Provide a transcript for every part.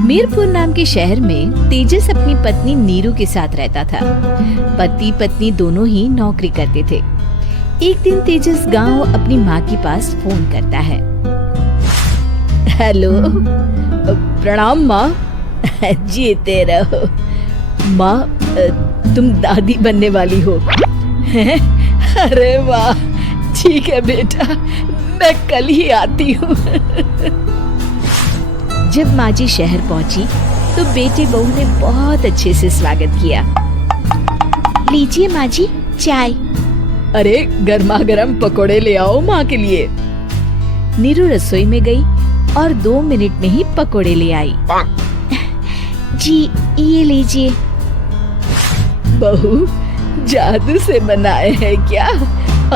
मीरपुर नाम के शहर में तेजस अपनी पत्नी नीरू के साथ रहता था। पति पत्नी दोनों ही नौकरी करते थे। एक दिन तेजस गांव अपनी माँ के पास फोन करता है। हेलो, प्रणाम माँ। जीते रहो माँ, तुम दादी बनने वाली हो। अरे वाह, ठीक है बेटा, मैं कल ही आती हूँ। जब माँ जी शहर पहुंची तो बेटे बहू ने बहुत अच्छे से स्वागत किया। लीजिए माँ जी चाय। अरे गर्मा गर्म पकोड़े ले आओ माँ के लिए। नीरू रसोई में गई और 2 मिनट में ही पकोड़े ले आई। जी ये लीजिए। बहू जादू से बनाए हैं क्या?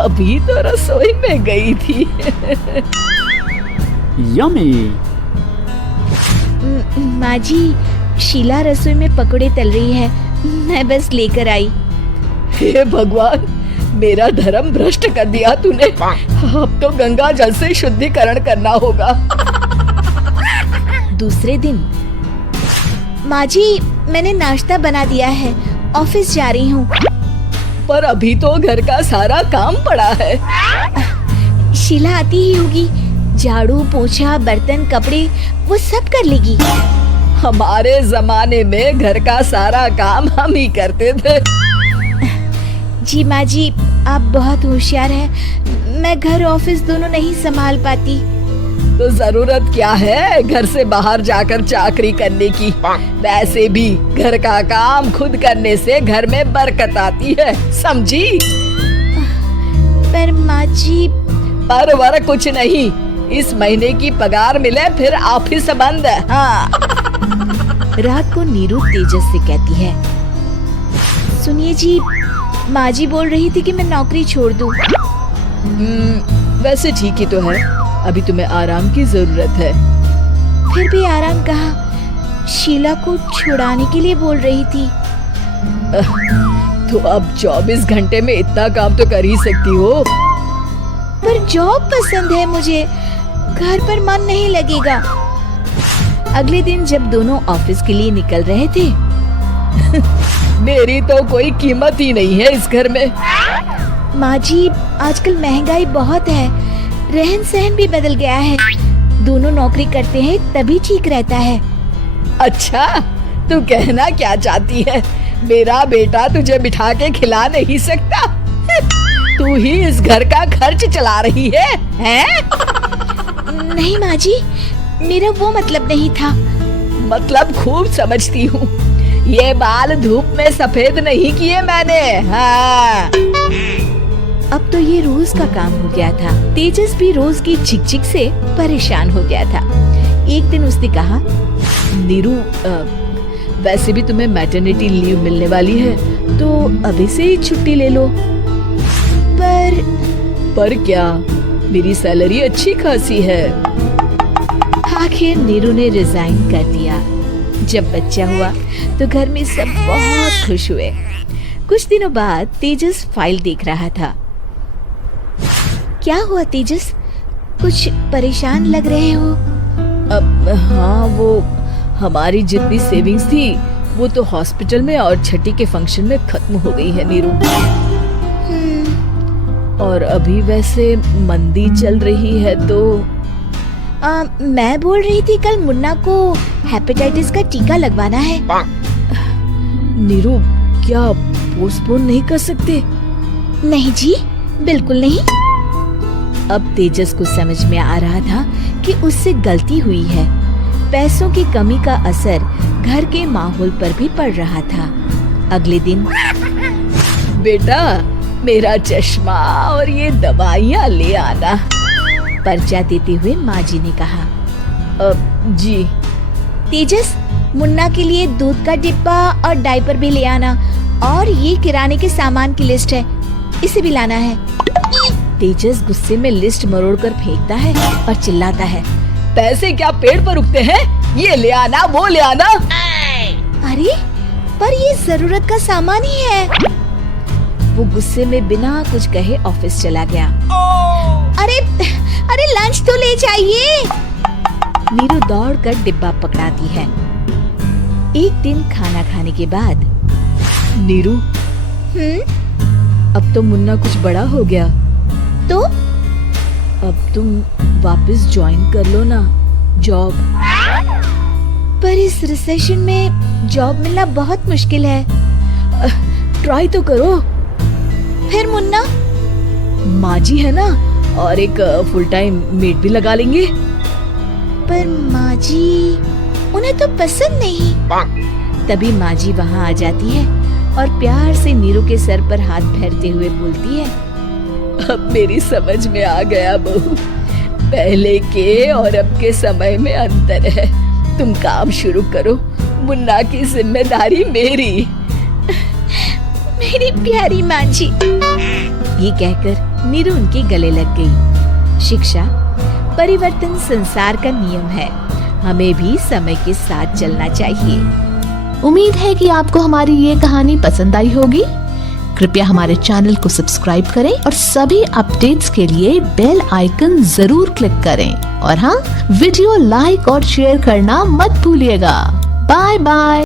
अभी तो रसोई में गई थी। यम्मी। माँ जी, शीला रसोई में पकोड़े तल रही है, मैं बस लेकर आई। हे भगवान, मेरा धर्म भ्रष्ट कर दिया तूने। अब तो गंगा जल से शुद्धिकरण करना होगा। दूसरे दिन, माँ जी मैंने नाश्ता बना दिया है, ऑफिस जा रही हूँ। पर अभी तो घर का सारा काम पड़ा है। शीला आती ही होगी, झाड़ू पोछा बर्तन कपड़े वो सब कर लेगी। हमारे जमाने में घर का सारा काम हम ही करते थे। जी माँ जी, आप बहुत होशियार हैं, मैं घर ऑफिस दोनों नहीं संभाल पाती। तो जरूरत क्या है घर से बाहर जाकर चाकरी करने की? वैसे भी घर का काम खुद करने से घर में बरकत आती है, समझी? पर माँ जी। पर वर कुछ नहीं, इस महीने की पगार मिले फिर ऑफिस बंद। हाँ। रात को नीरू तेजस से कहती है, सुनिए जी, माँ जी बोल रही थी कि मैं नौकरी छोड़ दूं। वैसे ठीक ही तो है, अभी तुम्हें आराम की जरूरत है। फिर भी आराम कहाँ, शीला को छुड़ाने के लिए बोल रही थी। तो अब 24 घंटे में इतना काम तो कर ही सकती हो। पर जॉब पसंद है मुझे, घर पर मन नहीं लगेगा। अगले दिन जब दोनों ऑफिस के लिए निकल रहे थे, मेरी तो कोई कीमत ही नहीं है इस घर में। माँ जी, आजकल महंगाई बहुत है, रहन सहन भी बदल गया है, दोनों नौकरी करते हैं तभी ठीक रहता है। अच्छा, तू कहना क्या चाहती है? मेरा बेटा तुझे बिठा के खिला नहीं सकता? तू ही इस घर का खर्च चला रही है, हैं? नहीं माँ जी, मेरा वो मतलब नहीं था। मतलब खूब समझती हूँ, ये बाल धूप में सफेद नहीं किए मैंने। हाँ। अब तो ये रोज का काम हो गया था। तेजस भी रोज की झिकझिक से परेशान हो गया था। एक दिन उसने कहा, नीरू, वैसे भी तुम्हें मैटरनिटी लीव मिलने वाली है, तो अभी से ही छुट्टी ले लो। पर क्या, मेरी सैलरी अच्छी खासी है। आखिर नीरू ने रिजाइन कर दिया। जब बच्चा हुआ तो घर में सब बहुत खुश हुए। कुछ दिनों बाद तेजस फाइल देख रहा था। क्या हुआ तेजस, कुछ परेशान लग रहे हो? अब हाँ, वो हमारी जितनी सेविंग्स थी वो तो हॉस्पिटल में और छठी के फंक्शन में खत्म हो गई है नीरू। और अभी वैसे मंदी चल रही है तो मैं बोल रही थी कल मुन्ना को हेपेटाइटिस का टीका लगवाना है। नीरू, क्या पोस्टपोन नहीं कर सकते? नहीं जी, बिल्कुल नहीं। अब तेजस को समझ में आ रहा था कि उससे गलती हुई है। पैसों की कमी का असर घर के माहौल पर भी पड़ रहा था। अगले दिन, बेटा मेरा चश्मा और ये दवाइयाँ ले आना, पर्चा देते हुए माँ जी ने कहा। जी। तेजस, मुन्ना के लिए दूध का डिब्बा और डायपर भी ले आना, और ये किराने के सामान की लिस्ट है, इसे भी लाना है। तेजस गुस्से में लिस्ट मरोड़कर फेंकता है और चिल्लाता है, पैसे क्या पेड़ पर उगते हैं? ये ले आना, वो ले आना। अरे पर ये जरूरत का सामान ही है। वो गुस्से में बिना कुछ कहे ऑफिस चला गया। अरे अरे लंच तो ले जाइए। नीरू दौड़कर डिब्बा पकड़ाती है। एक दिन खाना खाने के बाद, नीरू, अब तो मुन्ना कुछ बड़ा हो गया, तो अब तुम वापस ज्वाइन कर लो ना जॉब। पर इस रिसेशन में जॉब मिलना बहुत मुश्किल है। ट्राई तो करो। फिर मुन्ना, माँ जी है ना, और एक फुल टाइम मेड भी लगा लेंगे। पर माँ जी, उन्हें तो पसंद नहीं। तभी माँ जी वहाँ आ जाती है और प्यार से नीरू के सर पर हाथ फेरते हुए बोलती है, अब मेरी समझ में आ गया बहू, पहले के और अब के समय में अंतर है। तुम काम शुरू करो, मुन्ना की जिम्मेदारी मेरी। मेरी प्यारी माँ जी। ये कहकर नीरू उनके गले लग गई। शिक्षा, परिवर्तन संसार का नियम है, हमें भी समय के साथ चलना चाहिए। उम्मीद है कि आपको हमारी ये कहानी पसंद आई होगी। कृपया हमारे चैनल को सब्सक्राइब करें और सभी अपडेट्स के लिए बेल आइकन जरूर क्लिक करें। और हाँ, वीडियो लाइक और शेयर करना मत भूलिएगा। Bye bye.